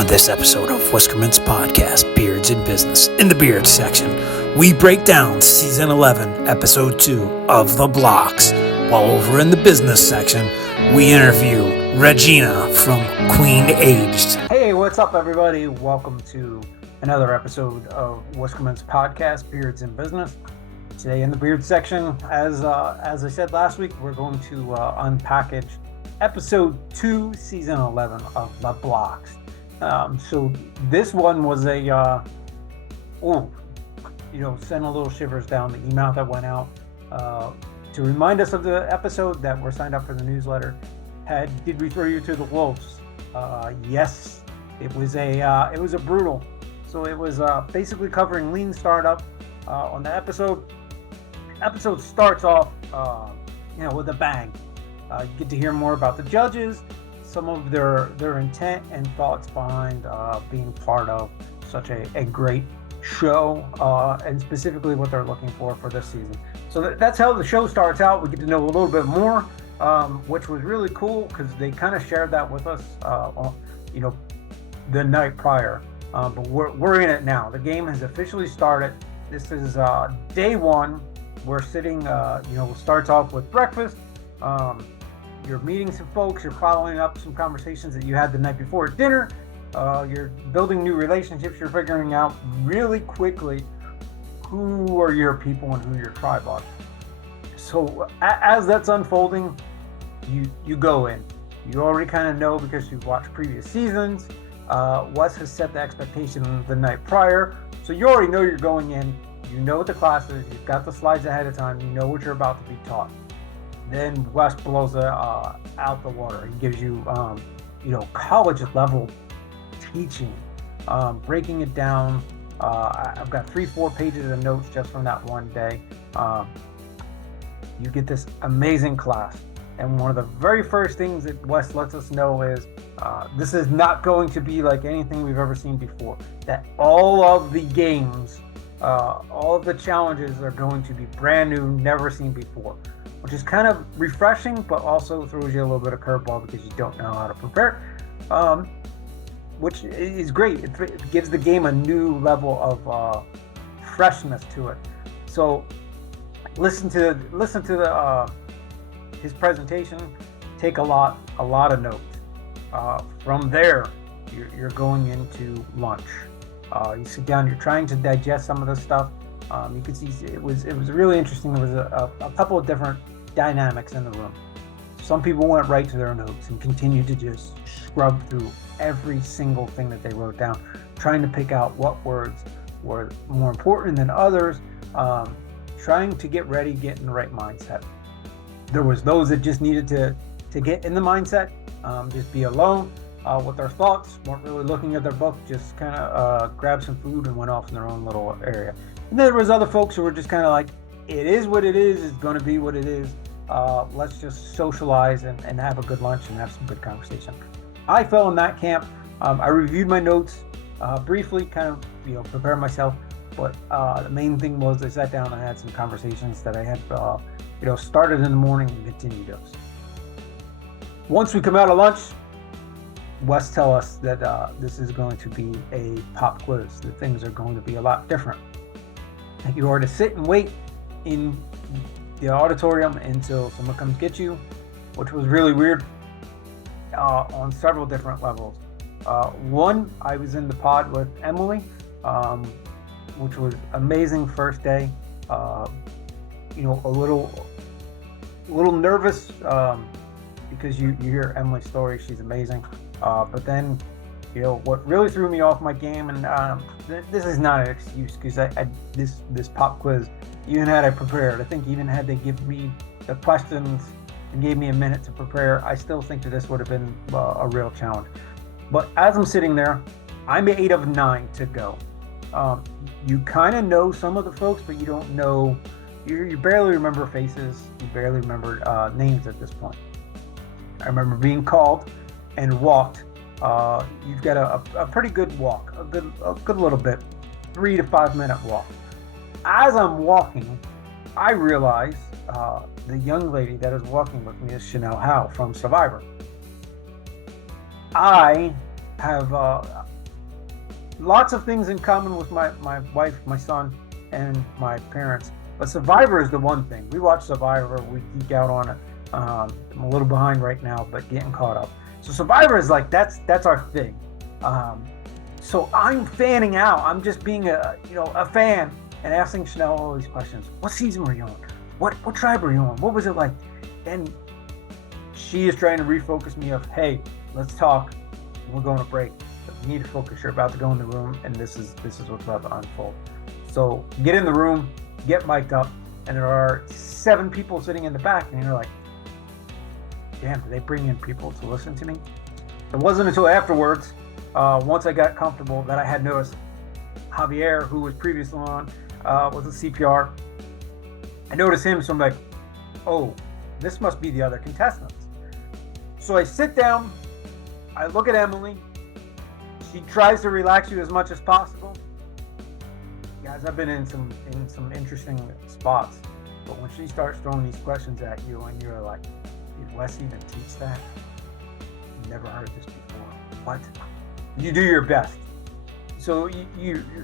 On this episode of Whiskerman's podcast, Beards in Business, in the Beard section, we break down Season 11, Episode 2 of The Blocks, while over in the Business section, we interview Regina from Queen Aged. Hey, what's up, everybody? Welcome to another episode of Whiskerman's podcast, Beards in Business. Today in the Beard section, as I said last week, we're going to unpackage Episode 2, Season 11 of The Blocks. So this one was sent a little shivers down the email that went out to remind us of the episode that we're signed up for the newsletter. Did refer you to the wolves? Yes, it was a brutal. So it was basically covering lean startup on the episode. Episode starts off with a bang. You get to hear more about the judges, some of their intent and thoughts behind being part of such a great show, and specifically what they're looking for this season. So that's how the show starts out. We get to know a little bit more, which was really cool because they kind of shared that with us, the night prior. But we're in it now. The game has officially started. This is day one. We're sitting, starts off with breakfast. You're meeting some folks, you're following up some conversations that you had the night before at dinner, you're building new relationships, you're figuring out really quickly who are your people and who your tribe are. So as that's unfolding, you go in. You already kind of know because you've watched previous seasons. Wes has set the expectation the night prior, so you already know you're going in, you know what the class is, you've got the slides ahead of time, you know what you're about to be taught. Then Wes blows it out the water. He gives you, college level teaching, breaking it down. I've got 3-4 pages of notes just from that one day. You get this amazing class. And one of the very first things that Wes lets us know is this is not going to be like anything we've ever seen before. That all of the games, all of the challenges are going to be brand new, never seen before. Which is kind of refreshing, but also throws you a little bit of curveball because you don't know how to prepare, which is great. It gives the game a new level of freshness to it. So listen to his presentation. Take a lot of notes. From there, you're going into lunch. You sit down. You're trying to digest some of this stuff. You could see it was really interesting. There was a couple of different dynamics in the room. Some people went right to their notes and continued to just scrub through every single thing that they wrote down, trying to pick out what words were more important than others, trying to get ready, get in the right mindset. There was those that just needed to get in the mindset, just be alone with their thoughts, weren't really looking at their book, just kind of grabbed some food and went off in their own little area. And then there was other folks who were just kind of like, it is what it is, it's going to be what it is. Let's just socialize and have a good lunch and have some good conversation. I fell in that camp. I reviewed my notes briefly, kind of prepare myself. But the main thing was I sat down and had some conversations that I had started in the morning and continued those. Once we come out of lunch, Wes tell us that this is going to be a pop quiz. That things are going to be a lot different. You are to sit and wait in the auditorium until someone comes get you, which was really weird on several different levels. One, I was in the pod with Emily, which was amazing first day. A little nervous because you hear Emily's story. She's amazing. But then, what really threw me off my game, and this is not an excuse because this pop quiz, even had I prepared, I think even had they give me the questions and gave me a minute to prepare, I still think that this would have been a real challenge. But as I'm sitting there, I'm 8 of 9 to go. You kind of know some of the folks, but you don't know, you barely remember faces, you barely remember names at this point. I remember being called and walked. You've got a pretty good walk, a good little bit, 3 to 5 minute walk. As I'm walking, I realize the young lady that is walking with me is Chanel Howe from Survivor. I have lots of things in common with my wife, my son, and my parents. But Survivor is the one thing. We watch Survivor. We geek out on it. I'm a little behind right now, but getting caught up. So Survivor is like that's our thing. So I'm fanning out. I'm just being a fan and asking Chanel all these questions. What season were you on? What tribe were you on? What was it like? And she is trying to refocus me of, hey, let's talk. We're going to break. But you need to focus. You're about to go in the room, and this is what's about to unfold. So get in the room, get mic'd up, and there are 7 people sitting in the back, and you're like, damn, did they bring in people to listen to me? It wasn't until afterwards, once I got comfortable, that I had noticed Javier, who was previously on, was a CPR. I noticed him, so I'm like, oh, this must be the other contestants. So I sit down, I look at Emily. She tries to relax you as much as possible. Guys, I've been in some interesting spots, but when she starts throwing these questions at you, and you're like, did Wes even teach that? Never heard this before. What? You do your best. So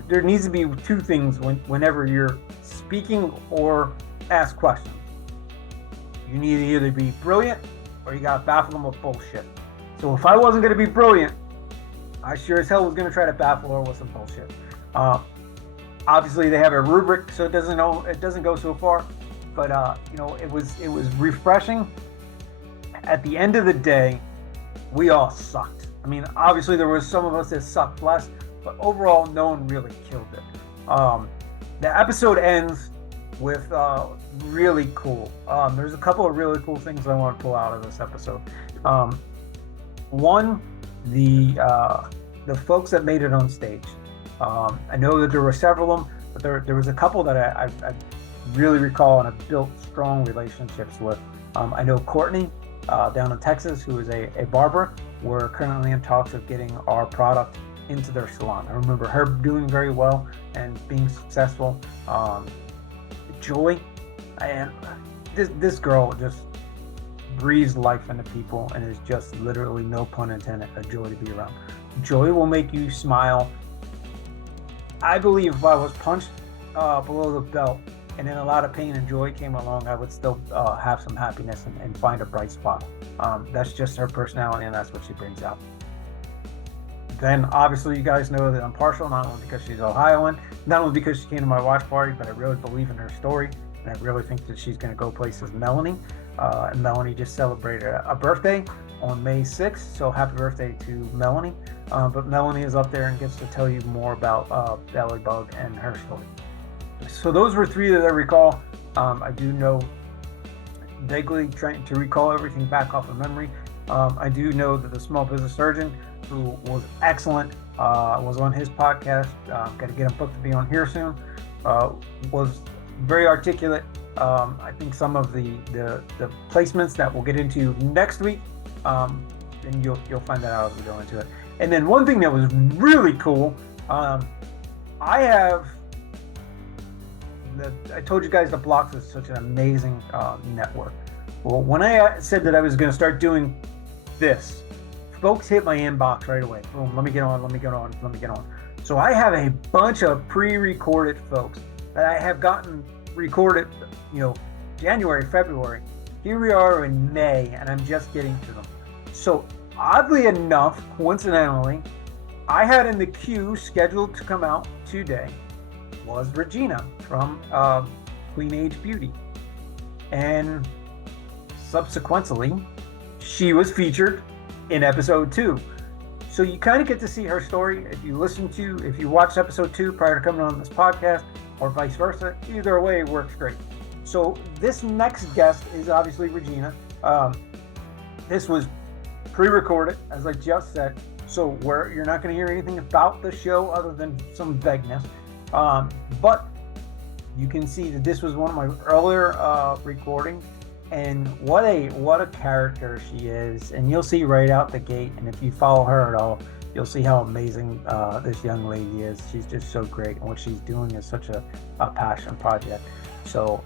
there needs to be 2 things whenever you're speaking or ask questions. You need to either be brilliant or you gotta baffle them with bullshit. So if I wasn't gonna be brilliant, I sure as hell was gonna try to baffle her with some bullshit. Obviously they have a rubric, so it doesn't go so far. But it was refreshing. At the end of the day, we all sucked. I mean, obviously there was some of us that sucked less, but overall, no one really killed it. The episode ends with really cool. There's a couple of really cool things I want to pull out of this episode. One, the folks that made it on stage. I know that there were several of them, but there was a couple that I really recall and I've built strong relationships with. I know Courtney down in Texas, who is a barber. We're currently in talks of getting our product into their salon. I remember her doing very well and being successful. Joy, and this girl just breathes life into people and is just literally, no pun intended, a joy to be around. Joy will make you smile. I believe if I was punched below the belt and then a lot of pain and joy came along, I would still have some happiness and find a bright spot. That's just her personality, and that's what she brings out. Then obviously you guys know that I'm partial, not only because she's Ohioan, not only because she came to my watch party, but I really believe in her story, and I really think that she's going to go places. Melanie, and Melanie just celebrated a birthday on May 6th, so happy birthday to Melanie. But Melanie is up there and gets to tell you more about Valley Bug and her story. So those were 3 that I recall. I do know, vaguely trying to recall everything back off of memory. I do know that the small business surgeon, who was excellent, was on his podcast. Got to get him booked to be on here soon. Was very articulate. I think some of the placements that we'll get into next week, and you'll find that out as we go into it. And then one thing that was really cool, I told you guys the Blocks is such an amazing network. Well, when I said that I was going to start doing this, folks hit my inbox right away. Boom, let me get on. So I have a bunch of pre-recorded folks that I have gotten recorded, January, February. Here we are in May, and I'm just getting to them. So oddly enough, coincidentally, I had in the queue scheduled to come out today was Regina from Queen Age Beauty. And subsequently, she was featured in episode 2. So you kind of get to see her story if you watched episode 2 prior to coming on this podcast, or vice versa. Either way works great. So this next guest is obviously Regina. This was pre-recorded, as I just said, so you're not going to hear anything about the show other than some vagueness. But you can see that this was one of my earlier recordings, and what a character she is. And you'll see right out the gate, and if you follow her at all, you'll see how amazing this young lady is. She's just so great, and what she's doing is such a passion project. So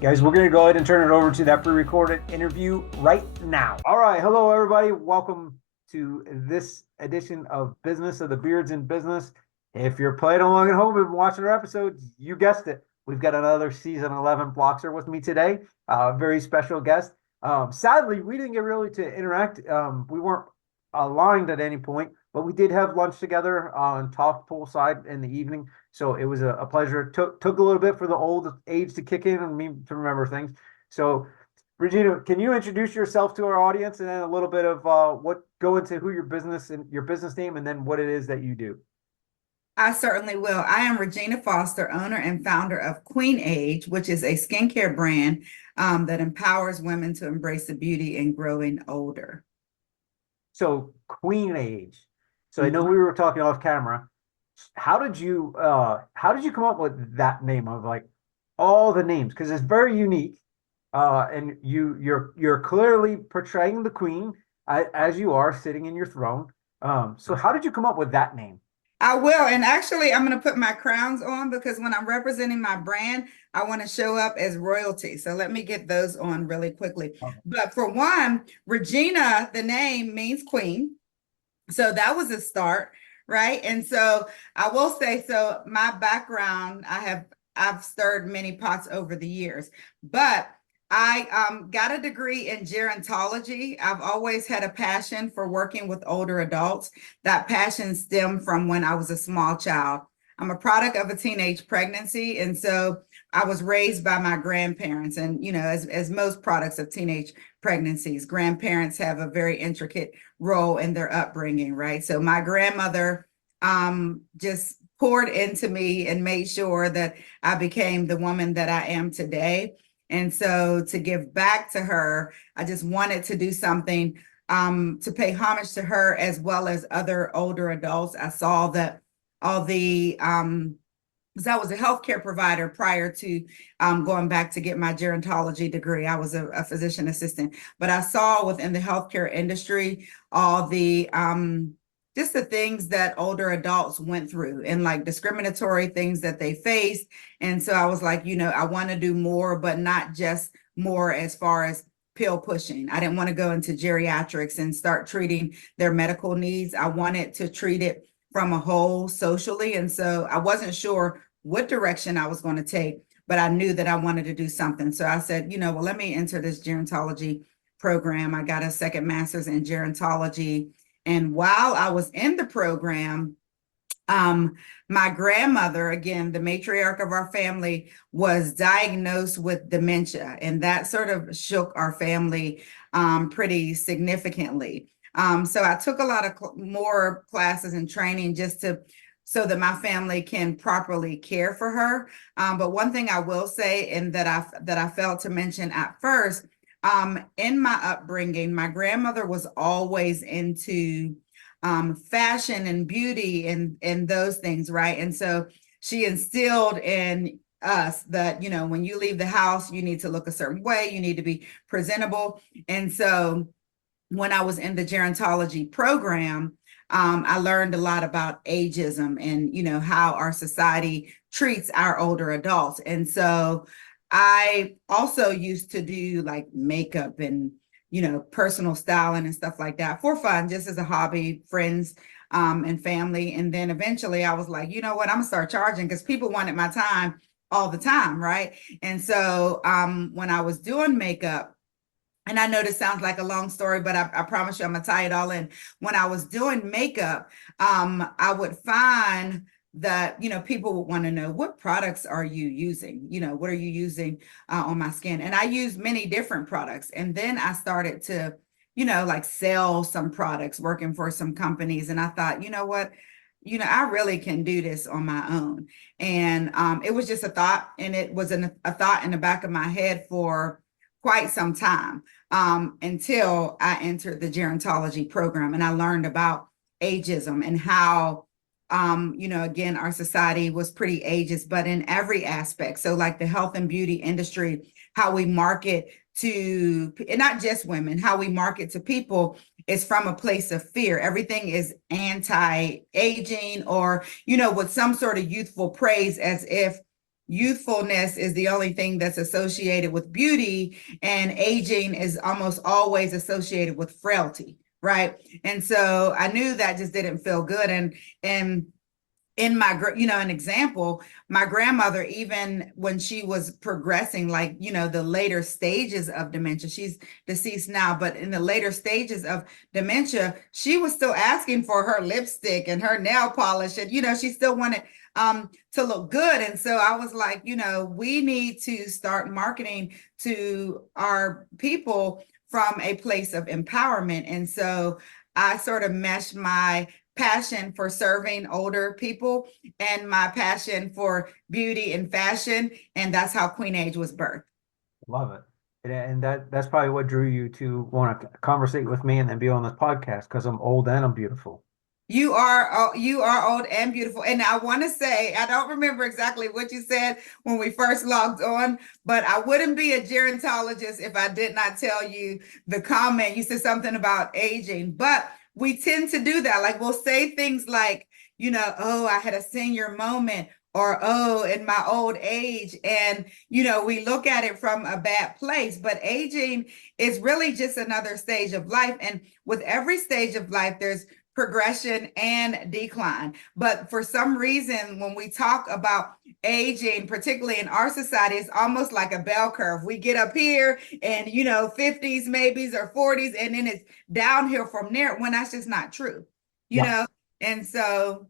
guys, we're going to go ahead and turn it over to that pre-recorded interview right now. All right, hello everybody, welcome to this edition of Business of the Beards in Business. If you're playing along at home and watching our episodes, you guessed it. We've got another season 11 Bloxer with me today. Very special guest. Sadly, we didn't get really to interact. We weren't aligned at any point, but we did have lunch together on talk poolside in the evening. So it was a pleasure. Took a little bit for the old age to kick in and me to remember things. So, Regina, can you introduce yourself to our audience and then a little bit of what go into who your business and your business name and then what it is that you do? I certainly will. I am Regina Foster, owner and founder of Queen Age, which is a skincare brand that empowers women to embrace the beauty in growing older. So Queen Age. So I know Mhm. we were talking off camera. How did you come up with that name of like all the names? Because it's very unique. And you're clearly portraying the queen as you are sitting in your throne. So how did you come up with that name? I will. And actually, I'm going to put my crowns on because when I'm representing my brand, I want to show up as royalty. So let me get those on really quickly. Okay. But for one, Regina, the name means queen. So that was a start, right? And so I will say, so my background, I've stirred many pots over the years, but I got a degree in gerontology. I've always had a passion for working with older adults. That passion stemmed from when I was a small child. I'm a product of a teenage pregnancy, and so I was raised by my grandparents. And as most products of teenage pregnancies, grandparents have a very intricate role in their upbringing, right? So my grandmother just poured into me and made sure that I became the woman that I am today. And so to give back to her, I just wanted to do something to pay homage to her as well as other older adults. I saw that all the because I was a healthcare provider prior to going back to get my gerontology degree. I was a physician assistant, but I saw within the healthcare industry all the just the things that older adults went through and like discriminatory things that they faced. And so I was like, I want to do more, but not just more as far as pill pushing. I didn't want to go into geriatrics and start treating their medical needs. I wanted to treat it from a whole socially. And so I wasn't sure what direction I was going to take, but I knew that I wanted to do something. So I said, well, let me enter this gerontology program. I got a second master's in gerontology. And while I was in the program, my grandmother, again, the matriarch of our family, was diagnosed with dementia, and that sort of shook our family pretty significantly. So I took a lot of more classes and training just to so that my family can properly care for her. But one thing I will say, and that I failed to mention at first, in my upbringing, my grandmother was always into fashion and beauty and those things, right? And so she instilled in us that when you leave the house, you need to look a certain way, you need to be presentable. And so when I was in the gerontology program, I learned a lot about ageism and how our society treats our older adults. And so I also used to do like makeup and personal styling and stuff like that for fun, just as a hobby, friends and family. And then eventually I was like, you know what, I'm gonna start charging because people wanted my time all the time, right? And so when I was doing makeup, and I know this sounds like a long story, but I promise you I'm gonna tie it all in. When I was doing makeup, I would find that people would want to know, what products are you using? What are you using on my skin? And I use many different products. And then I started to like sell some products, working for some companies. And I thought, you know what, I really can do this on my own. And it was just a thought, and it was a thought in the back of my head for quite some time, until I entered the gerontology program and I learned about ageism and how, again, our society was pretty ageist, but in every aspect. So, like the health and beauty industry, how we market to, and not just women, how we market to people is from a place of fear. Everything is anti-aging or, with some sort of youthful praise, as if youthfulness is the only thing that's associated with beauty and aging is almost always associated with frailty, right? And so I knew that just didn't feel good. And in my, an example, my grandmother, even when she was progressing, like, the later stages of dementia, she's deceased now, but in the later stages of dementia, she was still asking for her lipstick and her nail polish. And, she still wanted to look good. And so I was like, we need to start marketing to our people from a place of empowerment. And so I sort of meshed my passion for serving older people and my passion for beauty and fashion. And that's how Queen Age was birthed. Love it. And that's probably what drew you to want to conversate with me and then be on this podcast, because I'm old and I'm beautiful. You are old and beautiful. And I want to say, I don't remember exactly what you said when we first logged on, but I wouldn't be a gerontologist if I did not tell you the comment. You said something about aging, but we tend to do that. Like, we'll say things like, oh, I had a senior moment, or, oh, in my old age. And, we look at it from a bad place, but aging is really just another stage of life. And with every stage of life, there's progression and decline. But for some reason, when we talk about aging, particularly in our society, it's almost like a bell curve. We get up here and, 50s, maybes, or 40s, and then it's downhill from there, when that's just not true, And so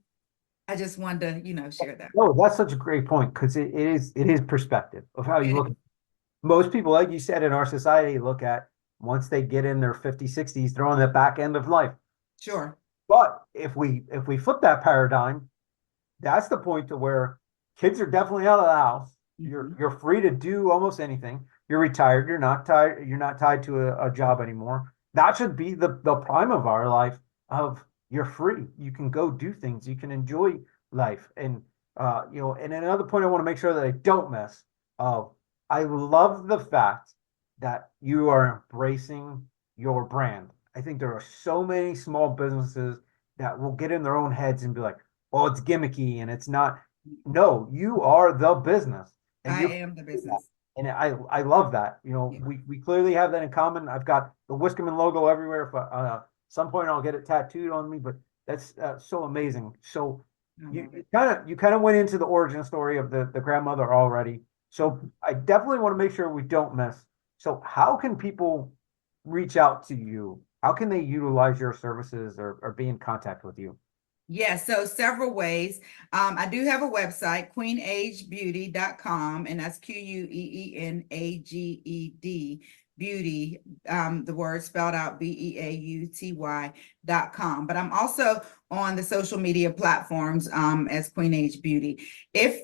I just wanted to, share that. Oh, that's such a great point, because it is perspective of how you look. Most people, like you said, in our society, look at once they get in their 50s, 60s, they're on the back end of life. Sure. But if we flip that paradigm, that's the point to where kids are definitely out of the house. You're free to do almost anything. You're retired. You're not tied. You're not tied to a job anymore. That should be the prime of our life. Of you're free. You can go do things. You can enjoy life. And And another point I want to make sure that I don't miss. I love the fact that you are embracing your brand. I think there are so many small businesses that will get in their own heads and be like, "Oh, it's gimmicky and it's not." No, you are the business, and I am the business. And I love that. We clearly have that in common. I've got the Whiskerman logo everywhere. If some point I'll get it tattooed on me, but that's so amazing. So you kind of went into the origin story of the grandmother already. So I definitely want to make sure we don't miss. So how can people reach out to you? How can they utilize your services or be in contact with you? Yeah, so several ways. I do have a website, queenagebeauty.com, and that's QUEENAGED beauty, the word spelled out BEAUTY.com. But I'm also on the social media platforms as Queen Age Beauty. If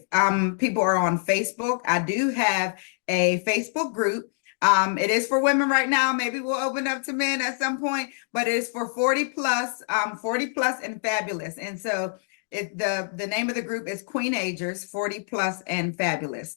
people are on Facebook, I do have a Facebook group. It is for women right now. Maybe we'll open up to men at some point, but it's for 40 plus and fabulous. And so the name of the group is Queen Agers 40 plus and fabulous,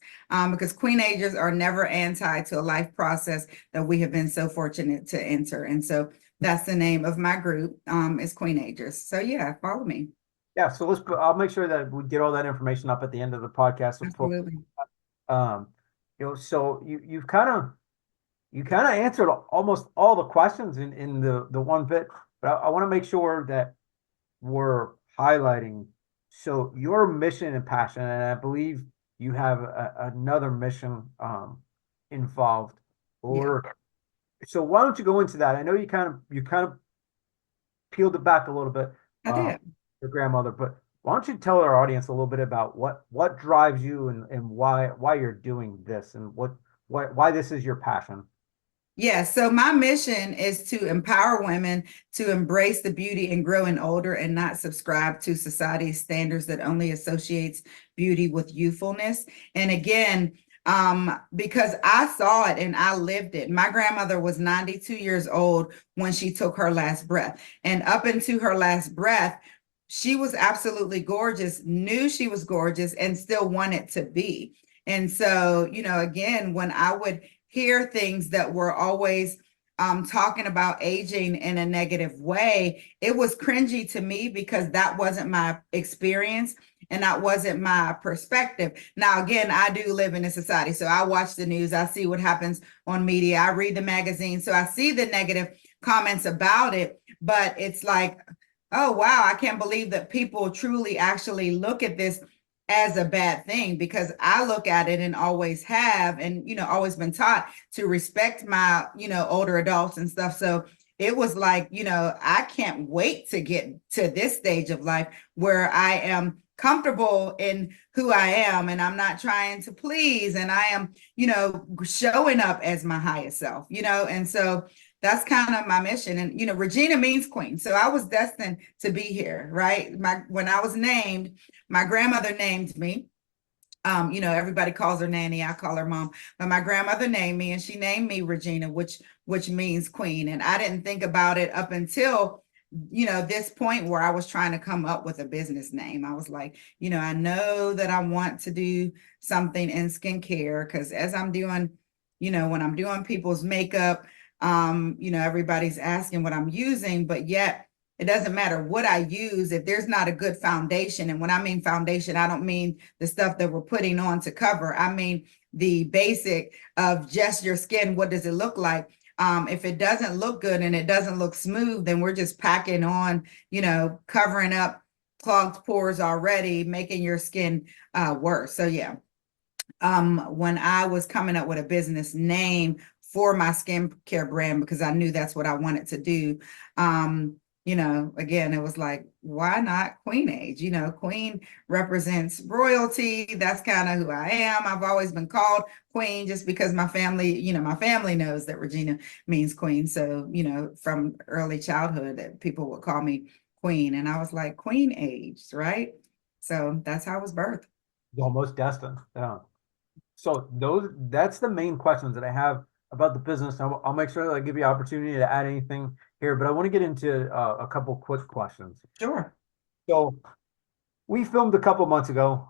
because Queen Agers are never anti to a life process that we have been so fortunate to enter. And so that's the name of my group, is Queen Agers. So yeah, follow me. Yeah, so I'll make sure that we get all that information up at the end of the podcast. Absolutely. So you've kind of answered almost all the questions in the one bit, but I want to make sure that we're highlighting. So your mission and passion, and I believe you have another mission involved. So why don't you go into that? I know you kind of peeled it back a little bit. I did. Your grandmother, but why don't you tell our audience a little bit about what drives you and why you're doing this, and why this is your passion? Yeah, so my mission is to empower women to embrace the beauty and growing older and not subscribe to society's standards that only associates beauty with youthfulness. And again, because I saw it and I lived it. My grandmother was 92 years old when she took her last breath. And up into her last breath, she was absolutely gorgeous, knew she was gorgeous, and still wanted to be. And so, again, when I would hear things that were always talking about aging in a negative way, it was cringy to me because that wasn't my experience and that wasn't my perspective. Now, again, I do live in a society, so I watch the news, I see what happens on media, I read the magazine, so I see the negative comments about it, but it's like, Oh, wow. I can't believe that people truly actually look at this as a bad thing, because I look at it and always have, and, always been taught to respect my, older adults and stuff. So it was like, I can't wait to get to this stage of life where I am comfortable in who I am and I'm not trying to please, and I am, showing up as my highest self, and so that's kind of my mission. And Regina means queen, so I was destined to be here, right? When I was named, my grandmother named me. Everybody calls her nanny, I call her mom, but my grandmother named me, and she named me Regina, which means queen. And I didn't think about it up until this point where I was trying to come up with a business name. I was like, I know that I want to do something in skincare, because as I'm doing, when I'm doing people's makeup, everybody's asking what I'm using, but yet it doesn't matter what I use if there's not a good foundation. And when I mean foundation, I don't mean the stuff that we're putting on to cover. I mean the basic of just your skin. What does it look like? If it doesn't look good and it doesn't look smooth, then we're just packing on, covering up clogged pores already, making your skin worse. So yeah, when I was coming up with a business name for my skincare brand, because I knew that's what I wanted to do, again, it was like, why not Queen Age? Queen represents royalty. That's kind of who I am. I've always been called Queen just because my family knows that Regina means Queen. So, from early childhood, that people would call me Queen. And I was like, Queen Age, right? So that's how I was birthed. Almost destined. Yeah. So that's the main questions that I have about the business. I'll make sure that I give you opportunity to add anything here, but I want to get into a couple quick questions. Sure. So we filmed a couple months ago,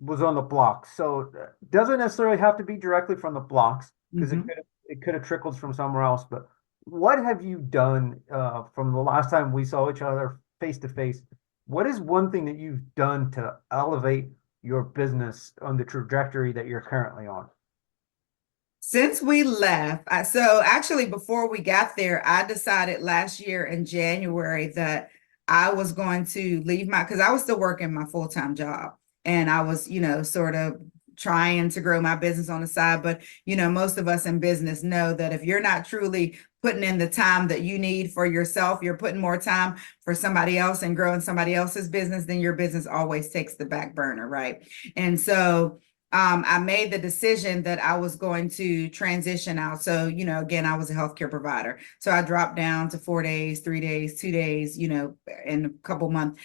was on the blocks. So doesn't necessarily have to be directly from the blocks, because it could have trickled from somewhere else. But what have you done from the last time we saw each other face to face? What is one thing that you've done to elevate your business on the trajectory that you're currently on? Since we left, so actually before we got there, I decided last year in January that I was going to leave because I was still working my full-time job, and I was, sort of trying to grow my business on the side. But, most of us in business know that if you're not truly putting in the time that you need for yourself, you're putting more time for somebody else and growing somebody else's business, then your business always takes the back burner, right? And so I made the decision that I was going to transition out. So, again, I was a healthcare provider. So I dropped down to 4 days, 3 days, 2 days, in a couple month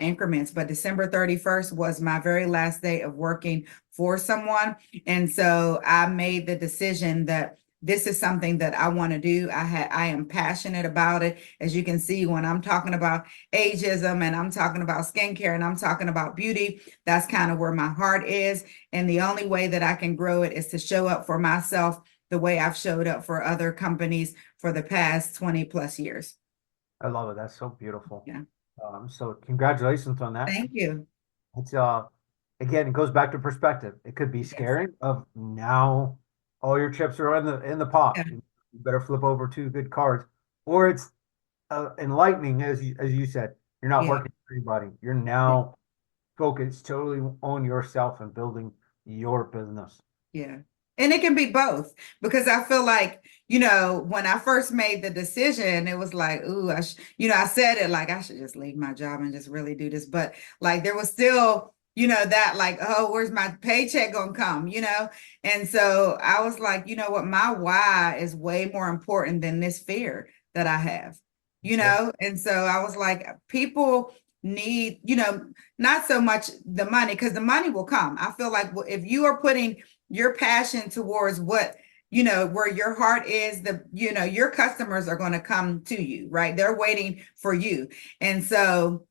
increments. But December 31st was my very last day of working for someone. And so I made the decision that this is something that I want to do. I am passionate about it. As you can see, when I'm talking about ageism and I'm talking about skincare and I'm talking about beauty, that's kind of where my heart is. And the only way that I can grow it is to show up for myself the way I've showed up for other companies for the past 20 plus years. I love it. That's so beautiful. Yeah. So congratulations on that. Thank you. It's again, it goes back to perspective. It could be scary of now all your chips are in the pot. Yeah. You better flip over two good cards. Or it's enlightening, as you said. You're not Yeah. working for anybody. You're now focused totally on yourself and building your business. Yeah. And it can be both, because I feel like, when I first made the decision, it was like, ooh, I said it like I should just leave my job and just really do this. But like there was still, that like, oh, where's my paycheck gonna come, And so I was like, you know what, my why is way more important than this fear that I have, And so I was like, people need, not so much the money, because the money will come. I feel like if you are putting your passion towards what, where your heart is, your customers are going to come to you, right? They're waiting for you. And so,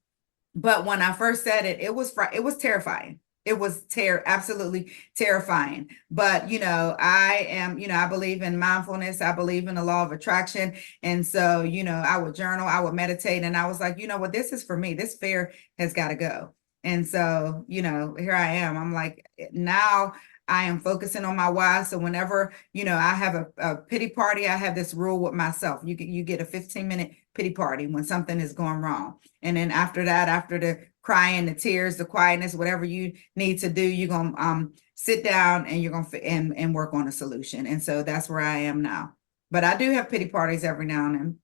but when I first said it, it was terrifying. It was absolutely terrifying. But, I am, I believe in mindfulness. I believe in the law of attraction. And so, I would journal, I would meditate, and I was like, you know what, this is for me. This fear has got to go. And so, here I am. I'm like, now I am focusing on my why. So whenever, I have a pity party, I have this rule with myself. You get a 15-minute pity party when something is going wrong. And then after that, after the crying, the tears, the quietness, whatever you need to do, you're gonna sit down and you're gonna and work on a solution. And so that's where I am now. But I do have pity parties every now and then.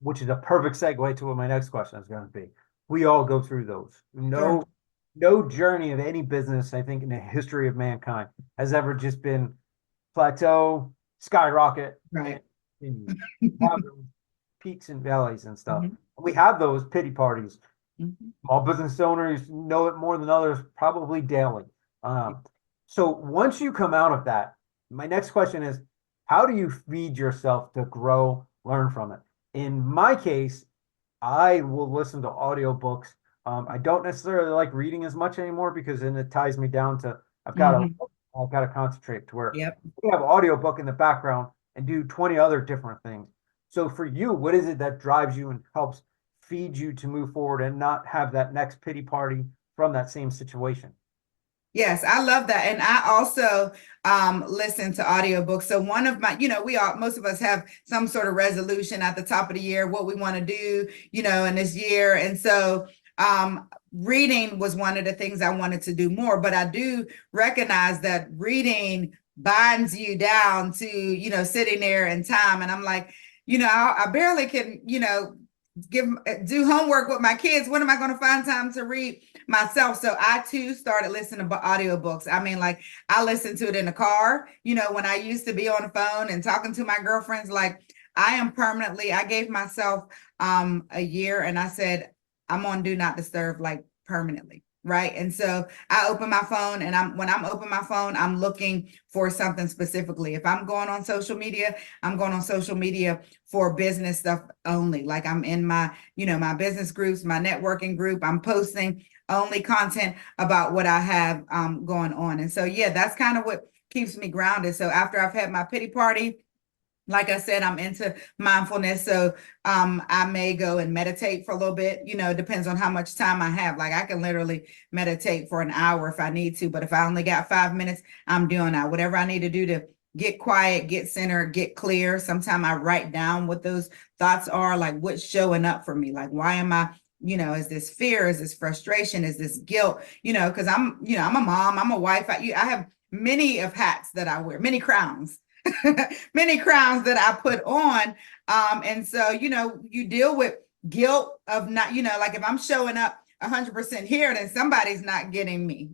Which is a perfect segue to what my next question is going to be. We all go through those. Sure. No journey of any business, I think, in the history of mankind has ever just been plateau, skyrocket, Right. and you have those peaks and valleys and stuff. Mhm. We have those pity parties. Mhm. Small business owners know it more than others, probably daily. So once you come out of that, my next question is, how do you feed yourself to grow, learn from it? In my case, I will listen to audiobooks. I don't necessarily like reading as much anymore because then it ties me down to Mhm. I've got to concentrate to where Yep. we have audiobook in the background and do 20 other different things. So for you, what is it that drives you and helps feed you to move forward and not have that next pity party from that same situation? Yes, I love that. And I also listen to audiobooks. So one of my, we all most of us have some sort of resolution at the top of the year, what we want to do, in this year. And so reading was one of the things I wanted to do more, but I do recognize that reading binds you down to, sitting there in time. And I'm like, I barely can, do homework with my kids. When am I going to find time to read myself? So I too started listening to audiobooks. I mean, like I listened to it in the car, when I used to be on the phone and talking to my girlfriends. Like I gave myself a year and I said, I'm on do not disturb, like permanently. Right. And so I open my phone and when I'm open my phone, I'm looking for something specifically. If I'm going on social media, I'm going on social media for business stuff only. Like I'm in my, my business groups, my networking group, I'm posting only content about what I have going on. And so, yeah, that's kind of what keeps me grounded. So after I've had my pity party, like I said, I'm into mindfulness. So I may go and meditate for a little bit, depends on how much time I have. Like I can literally meditate for an hour if I need to, but if I only got 5 minutes, I'm doing that. Whatever I need to do to get quiet, get centered, get clear. Sometimes I write down what those thoughts are, like what's showing up for me. Like, why am I, is this fear? Is this frustration? Is this guilt? Because I'm a mom, I'm a wife. I have many of hats that I wear, many crowns. Many crowns that I put on. And so, you deal with guilt of not, like if I'm showing up 100% here, then somebody's not getting me,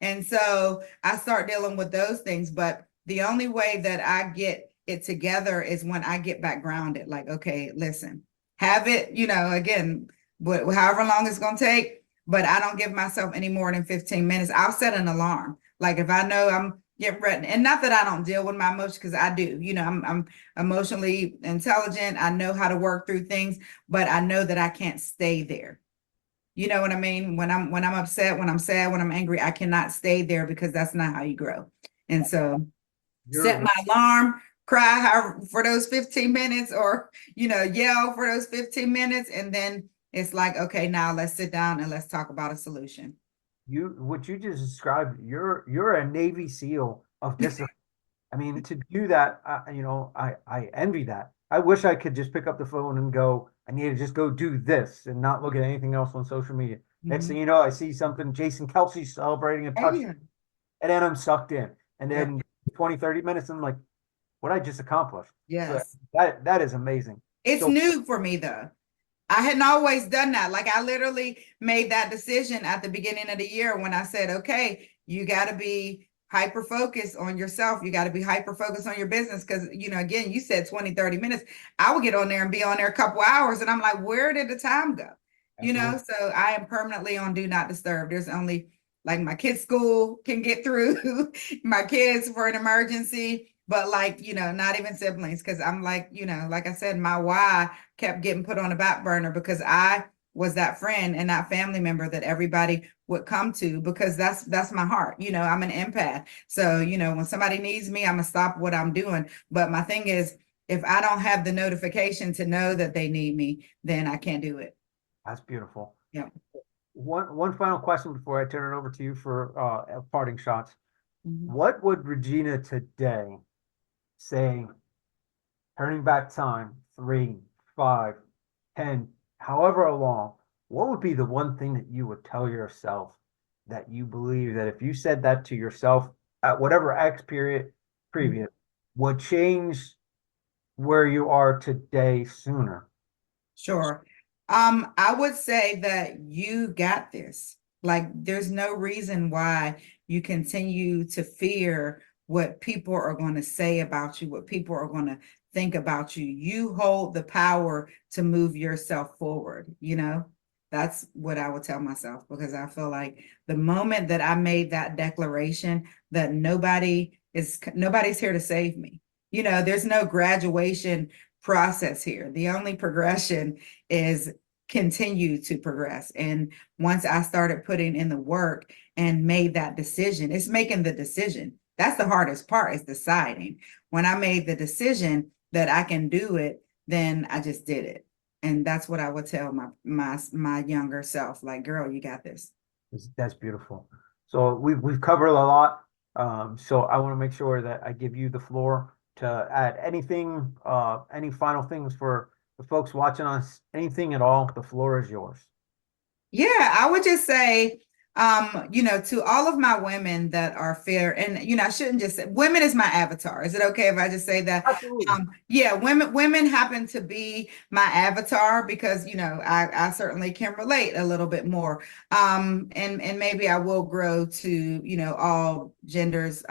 And so I start dealing with those things. But the only way that I get it together is when I get back grounded. Like, okay, listen, have it, again, however long it's going to take, but I don't give myself any more than 15 minutes. I'll set an alarm. Like if I know I'm get ready, and not that I don't deal with my emotions, because I do, I'm emotionally intelligent. I know how to work through things, but I know that I can't stay there. You know what I mean? When I'm upset, when I'm sad, when I'm angry, I cannot stay there because that's not how you grow. And so set You're my alarm, cry for those 15 minutes or, yell for those 15 minutes. And then it's like, okay, now let's sit down and let's talk about a solution. what you just described, you're a Navy SEAL of discipline. I mean, to do that, I envy that. I wish I could just pick up the phone and go, I need to just go do this and not look at anything else on social media. Next thing Mhm. you know, I see something, Jason Kelsey celebrating a Oh, touch, yeah. and then I'm sucked in. And Yep. then 20, 30 minutes, I'm like, what I just accomplished. So Yes. that is amazing. It's So new for me though. I hadn't always done that. Like I literally made that decision at the beginning of the year when I said, okay, you got to be hyper focused on yourself. You got to be hyper focused on your business. Cause again, you said 20, 30 minutes. I would get on there and be on there a couple hours. And I'm like, where did the time go? absolutely. So I am permanently on do not disturb. There's only like my kids' school can get through my kids for an emergency, but like, not even siblings. Cause I'm like, like I said, my why kept getting put on the back burner because I was that friend and that family member that everybody would come to because that's my heart. I'm an empath. So, when somebody needs me, I'm gonna stop what I'm doing. But my thing is, if I don't have the notification to know that they need me, then I can't do it. That's beautiful. Yeah. One final question before I turn it over to you for parting shots. Mhm. What would Regina today say, turning back time, 3, 5, 10, however long, what would be the one thing that you would tell yourself that you believe that if you said that to yourself at whatever X period previous would change where you are today sooner? Sure. I would say that you got this. Like, there's no reason why you continue to fear what people are going to say about you, what people are going to think about you. You hold the power to move yourself forward, you know? That's what I would tell myself, because I feel like the moment that I made that declaration that nobody's here to save me. You know, there's no graduation process here. The only progression is continue to progress. And once I started putting in the work and made that decision, it's making the decision. That's the hardest part, is deciding. When I made the decision that I can do it, then I just did it. And that's what I would tell my younger self, like, girl, you got this. That's beautiful. So we've covered a lot. So I want to make sure that I give you the floor to add anything, any final things for the folks watching us, anything at all. The floor is yours. Yeah, I would just say, to all of my women that are fair, and I shouldn't just say women is my avatar. Is it okay if I just say that? Absolutely. Yeah, women happen to be my avatar because I certainly can relate a little bit more. And maybe I will grow to all genders.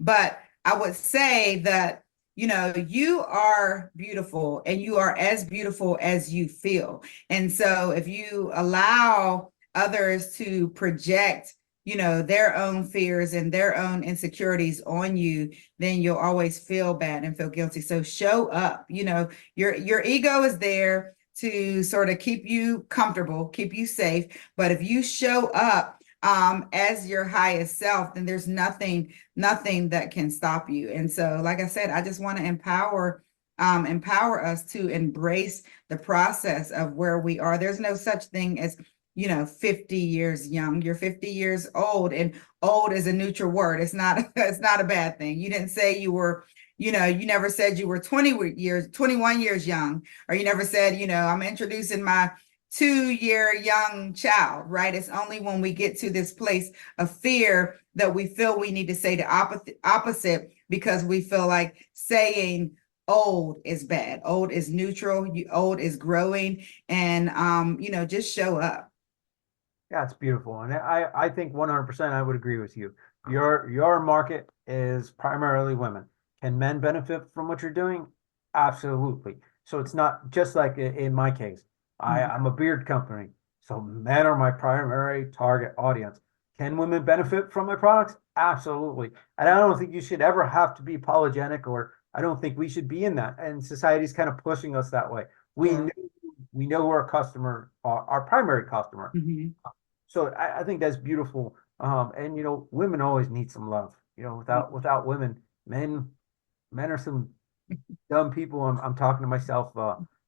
But I would say that you are beautiful, and you are as beautiful as you feel. And so if you allow others to project, their own fears and their own insecurities on you, then you'll always feel bad and feel guilty. So show up. Your ego is there to sort of keep you comfortable, keep you safe. But if you show up as your highest self, then there's nothing that can stop you. And so, like I said, I just want to empower us to embrace the process of where we are. There's no such thing as 50 years young. You're 50 years old, and old is a neutral word. It's not it's not a bad thing. You didn't say you were, you never said you were 21 years young, or you never said, I'm introducing my 2-year young child, right? It's only when we get to this place of fear that we feel we need to say the opposite, because we feel like saying old is bad. Old is neutral. Old is growing. And just show up. Yeah, it's beautiful. And I think 100% I would agree with you. Your market is primarily women. Can men benefit from what you're doing? Absolutely. So it's not just like in my case. I'm a beard company, so men are my primary target audience. Can women benefit from my products? Absolutely. And I don't think you should ever have to be apologetic, or I don't think we should be in that. And society's kind of pushing us that way. We know who our customer, our primary customer. Mm-hmm. So I think that's beautiful. And women always need some love. Without women, men are some dumb people. I'm talking to myself.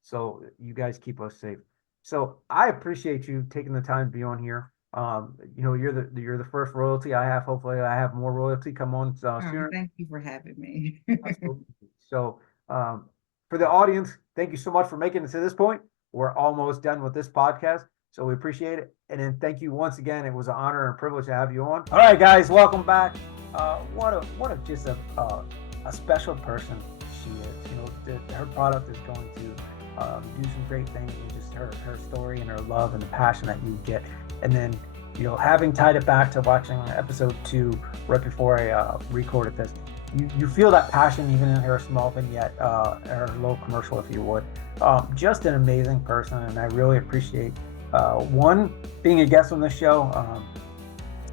So you guys keep us safe. So I appreciate you taking the time to be on here. You're the first royalty I have. Hopefully, I have more royalty come on sooner. Thank you for having me. Absolutely. So for the audience, thank you so much for making it to this point. We're almost done with this podcast. So we appreciate it. And then thank you once again. It was an honor and privilege to have you on. All right, guys, welcome back. What a just a special person she is. Her product is going to do some great things, and just her story and her love and the passion that you get. And then, having tied it back to watching episode 2 right before I recorded this, you feel that passion even in her small vignette, her little commercial, if you would. Just an amazing person, and I really appreciate being a guest on this show.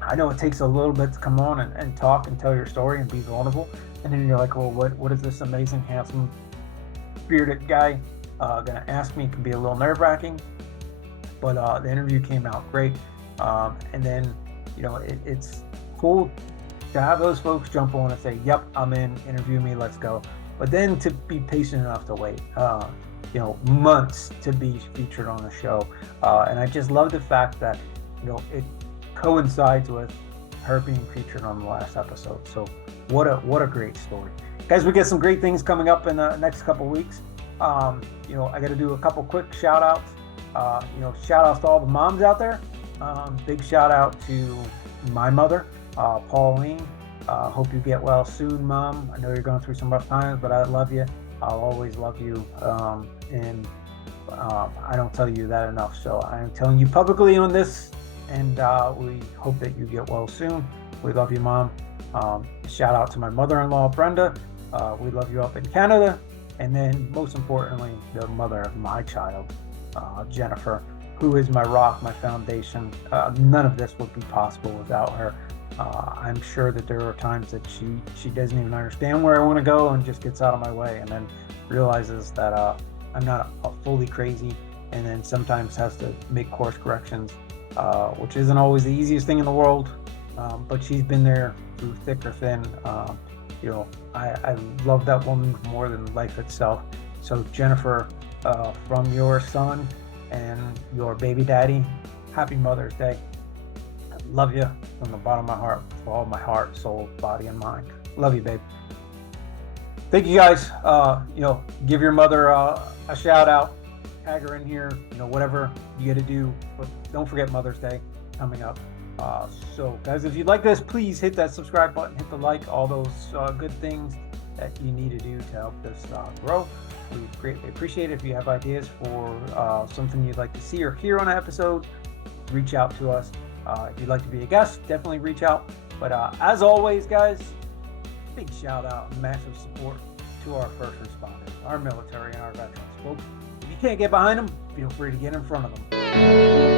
I know it takes a little bit to come on and talk and tell your story and be vulnerable, and then you're like, well, what is this amazing, handsome, bearded guy gonna ask me? It can be a little nerve-wracking, but the interview came out great. And then it's cool to have those folks jump on and say, yep, I'm in, interview me, let's go. But then to be patient enough to wait months to be featured on the show. And I just love the fact that it coincides with her being featured on the last episode. So what a great story, guys. We get some great things coming up in the next couple weeks. I got to do a couple quick shout outs. Shout outs to all the moms out there. Big shout out to my mother, Pauline. Hope you get well soon, Mom. I know you're going through some rough times, but I love you. I'll always love you. And I don't tell you that enough. So I'm telling you publicly on this, and we hope that you get well soon. We love you, Mom. Shout out to my mother-in-law, Brenda. We love you up in Canada. And then most importantly, the mother of my child, Jennifer, who is my rock, my foundation. None of this would be possible without her. I'm sure that there are times that she doesn't even understand where I want to go and just gets out of my way, and then realizes that I'm not fully crazy, and then sometimes has to make course corrections, which isn't always the easiest thing in the world, but she's been there through thick or thin. I love that woman more than life itself. So Jennifer, from your son and your baby daddy, happy Mother's Day. I love you from the bottom of my heart, with all my heart, soul, body, and mind. Love you, babe. Thank you guys. Give your mother a shout out, tag her in here, whatever you got to do, but don't forget Mother's Day coming up. So guys, if you like this, please hit that subscribe button, hit the like, all those good things that you need to do to help this grow. We greatly appreciate it. If you have ideas for something you'd like to see or hear on an episode, reach out to us. If you'd like to be a guest, definitely reach out. But as always, guys, big shout out and massive support to our first responders, our military, and our veterans. Folks, if you can't get behind them, feel free to get in front of them.